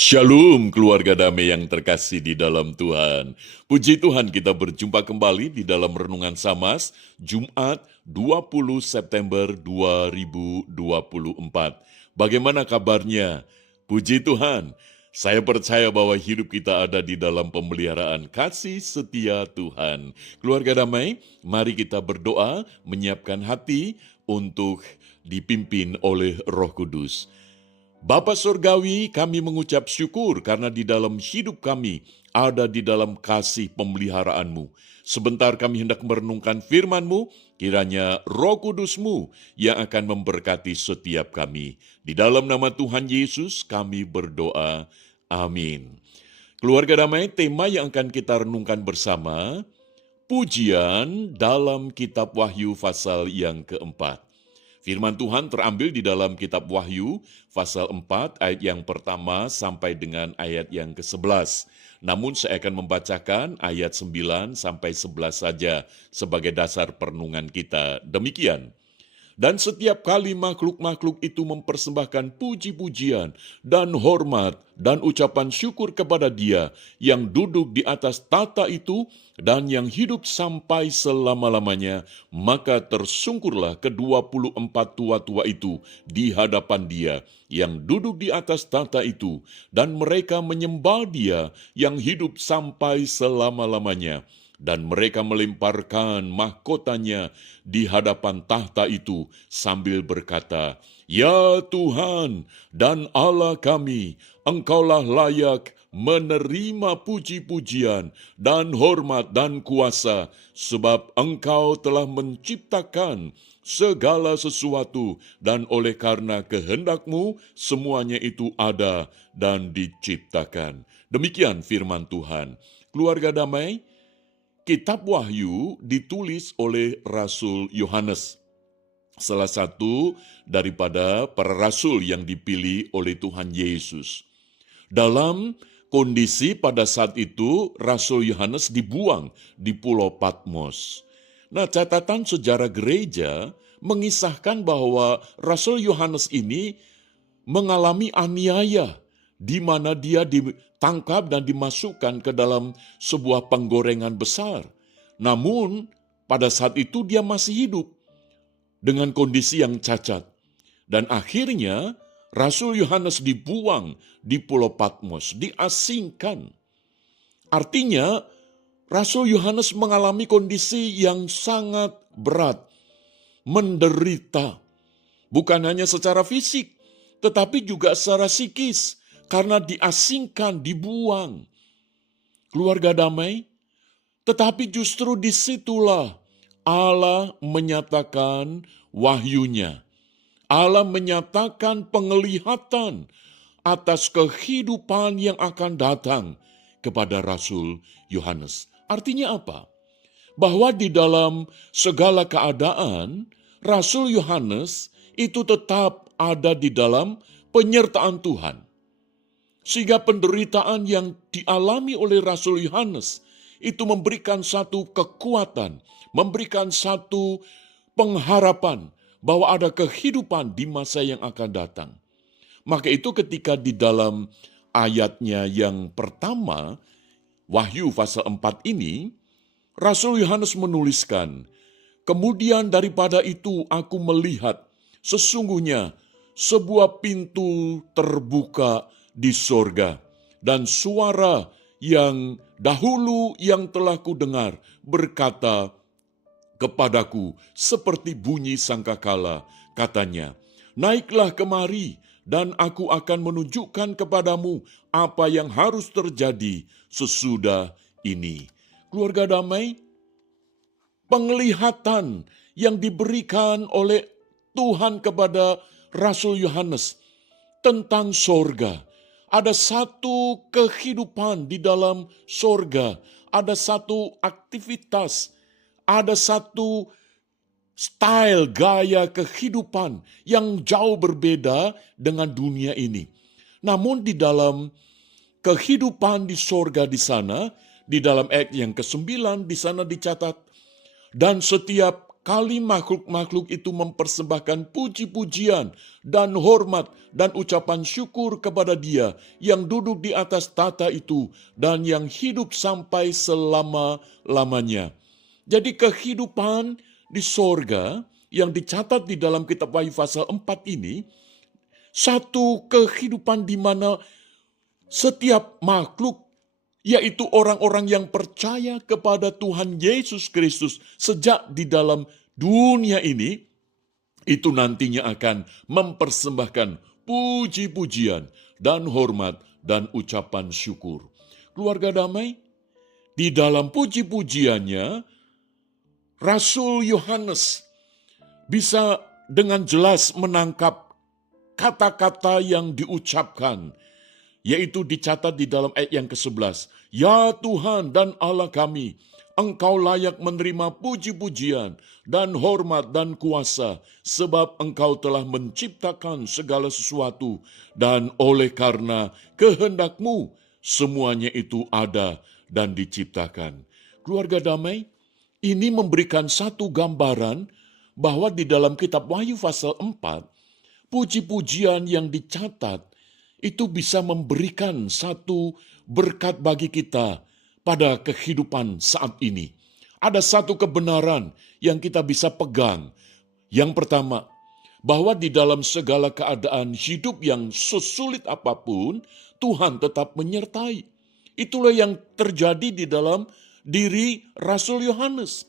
Shalom keluarga damai yang terkasih di dalam Tuhan. Puji Tuhan kita berjumpa kembali di dalam Renungan Samas, Jumat 20 September 2024. Bagaimana kabarnya? Puji Tuhan, saya percaya bahwa hidup kita ada di dalam pemeliharaan kasih setia Tuhan. Keluarga damai, mari kita berdoa, menyiapkan hati untuk dipimpin oleh Roh Kudus. Bapa Surgawi, kami mengucap syukur karena di dalam hidup kami ada di dalam kasih pemeliharaan-Mu. Sebentar kami hendak merenungkan firman-Mu, kiranya Roh Kudus-Mu yang akan memberkati setiap kami. Di dalam nama Tuhan Yesus kami berdoa. Amin. Keluarga damai, tema yang akan kita renungkan bersama, pujian dalam kitab Wahyu pasal yang keempat. Firman Tuhan terambil di dalam kitab Wahyu, pasal 4, ayat yang pertama sampai dengan ayat yang ke-11. Namun saya akan membacakan ayat 9 sampai 11 saja sebagai dasar perenungan kita. Demikian. Dan setiap kali makhluk-makhluk itu mempersembahkan puji-pujian dan hormat dan ucapan syukur kepada Dia yang duduk di atas tata itu dan yang hidup sampai selama-lamanya, maka tersungkurlah ke-24 tua-tua itu di hadapan Dia yang duduk di atas tata itu, dan mereka menyembah Dia yang hidup sampai selama-lamanya. Dan mereka melemparkan mahkotanya di hadapan tahta itu sambil berkata, "Ya Tuhan dan Allah kami, Engkaulah layak menerima puji-pujian dan hormat dan kuasa, sebab Engkau telah menciptakan segala sesuatu, dan oleh karena kehendak-Mu semuanya itu ada dan diciptakan." Demikian firman Tuhan. Keluarga damai, Kitab Wahyu ditulis oleh Rasul Yohanes, salah satu daripada para rasul yang dipilih oleh Tuhan Yesus. Dalam kondisi pada saat itu, Rasul Yohanes dibuang di Pulau Patmos. Nah, catatan sejarah gereja mengisahkan bahwa Rasul Yohanes ini mengalami aniaya, di mana dia ditangkap dan dimasukkan ke dalam sebuah penggorengan besar. Namun, pada saat itu dia masih hidup dengan kondisi yang cacat. Dan akhirnya, Rasul Yohanes dibuang di Pulau Patmos, diasingkan. Artinya, Rasul Yohanes mengalami kondisi yang sangat berat, menderita. Bukan hanya secara fisik, tetapi juga secara psikis, karena diasingkan, dibuang. Keluarga damai, tetapi justru disitulah Allah menyatakan wahyunya. Allah menyatakan penglihatan atas kehidupan yang akan datang kepada Rasul Yohanes. Artinya apa? Bahwa di dalam segala keadaan, Rasul Yohanes itu tetap ada di dalam penyertaan Tuhan. Sehingga penderitaan yang dialami oleh Rasul Yohanes itu memberikan satu kekuatan, memberikan satu pengharapan bahwa ada kehidupan di masa yang akan datang. Maka itu ketika di dalam ayatnya yang pertama, Wahyu pasal 4 ini, Rasul Yohanes menuliskan, "Kemudian daripada itu aku melihat sesungguhnya sebuah pintu terbuka di sorga, dan suara yang dahulu yang telah kudengar berkata kepadaku seperti bunyi sangkakala, katanya, 'Naiklah kemari, dan aku akan menunjukkan kepadamu apa yang harus terjadi sesudah ini.'" Keluarga damai, penglihatan yang diberikan oleh Tuhan kepada Rasul Yohanes tentang sorga. Ada satu kehidupan di dalam sorga, ada satu aktivitas, ada satu style, gaya kehidupan yang jauh berbeda dengan dunia ini. Namun di dalam kehidupan di sorga di sana, di dalam ayat yang ke-9 di sana dicatat, "Dan setiap kali makhluk-makhluk itu mempersembahkan puji-pujian dan hormat dan ucapan syukur kepada Dia yang duduk di atas tahta itu dan yang hidup sampai selama-lamanya. Jadi kehidupan di sorga yang dicatat di dalam kitab Wahyu pasal 4 ini, satu kehidupan di mana setiap makhluk, yaitu orang-orang yang percaya kepada Tuhan Yesus Kristus sejak di dalam dunia ini, itu nantinya akan mempersembahkan puji-pujian dan hormat dan ucapan syukur. Keluarga damai, di dalam puji-pujiannya, Rasul Yohanes bisa dengan jelas menangkap kata-kata yang diucapkan, yaitu dicatat di dalam ayat yang ke-11. Ya Tuhan dan Allah kami, Engkau layak menerima puji-pujian dan hormat dan kuasa, sebab Engkau telah menciptakan segala sesuatu, dan oleh karena kehendak-Mu, semuanya itu ada dan diciptakan. Keluarga damai, ini memberikan satu gambaran bahwa di dalam kitab Wahyu pasal 4, puji-pujian yang dicatat itu bisa memberikan satu berkat bagi kita pada kehidupan saat ini. Ada satu kebenaran yang kita bisa pegang. Yang pertama, bahwa di dalam segala keadaan hidup yang sesulit apapun, Tuhan tetap menyertai. Itulah yang terjadi di dalam diri Rasul Yohanes.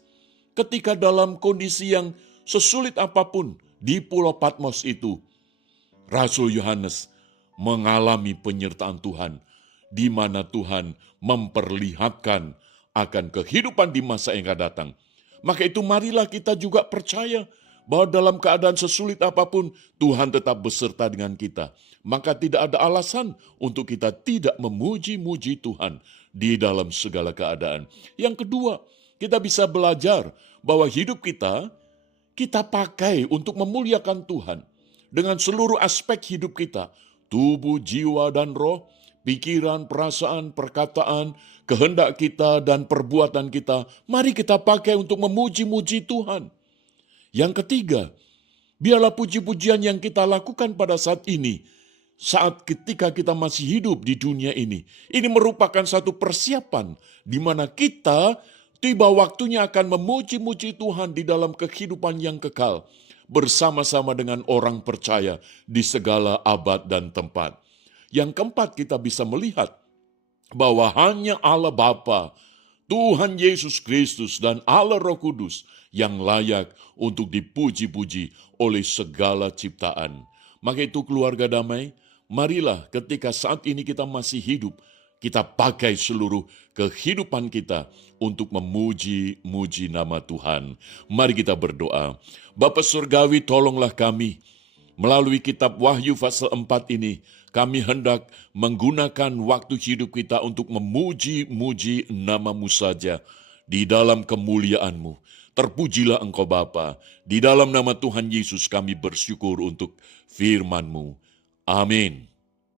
Ketika dalam kondisi yang sesulit apapun di Pulau Patmos itu, Rasul Yohanes mengalami penyertaan Tuhan, di mana Tuhan memperlihatkan akan kehidupan di masa yang akan datang. Maka itu marilah kita juga percaya bahwa dalam keadaan sesulit apapun, Tuhan tetap beserta dengan kita. Maka tidak ada alasan untuk kita tidak memuji-muji Tuhan di dalam segala keadaan. Yang kedua, kita bisa belajar bahwa hidup kita pakai untuk memuliakan Tuhan. Dengan seluruh aspek hidup kita, tubuh, jiwa, dan roh, pikiran, perasaan, perkataan, kehendak kita, dan perbuatan kita, mari kita pakai untuk memuji-muji Tuhan. Yang ketiga, biarlah puji-pujian yang kita lakukan pada saat ini, saat ketika kita masih hidup di dunia ini merupakan satu persiapan di mana kita tiba waktunya akan memuji-muji Tuhan di dalam kehidupan yang kekal, bersama-sama dengan orang percaya di segala abad dan tempat. Yang keempat, kita bisa melihat bahwa hanya Allah Bapa, Tuhan Yesus Kristus, dan Allah Roh Kudus yang layak untuk dipuji-puji oleh segala ciptaan. Maka itu keluarga damai, marilah ketika saat ini kita masih hidup, kita pakai seluruh kehidupan kita untuk memuji-muji nama Tuhan. Mari kita berdoa. Bapa Surgawi, tolonglah kami. Melalui kitab Wahyu pasal 4 ini, kami hendak menggunakan waktu hidup kita untuk memuji-muji nama-Mu saja di dalam kemuliaan-Mu. Terpujilah Engkau Bapa. Di dalam nama Tuhan Yesus kami bersyukur untuk firman-Mu. Amin.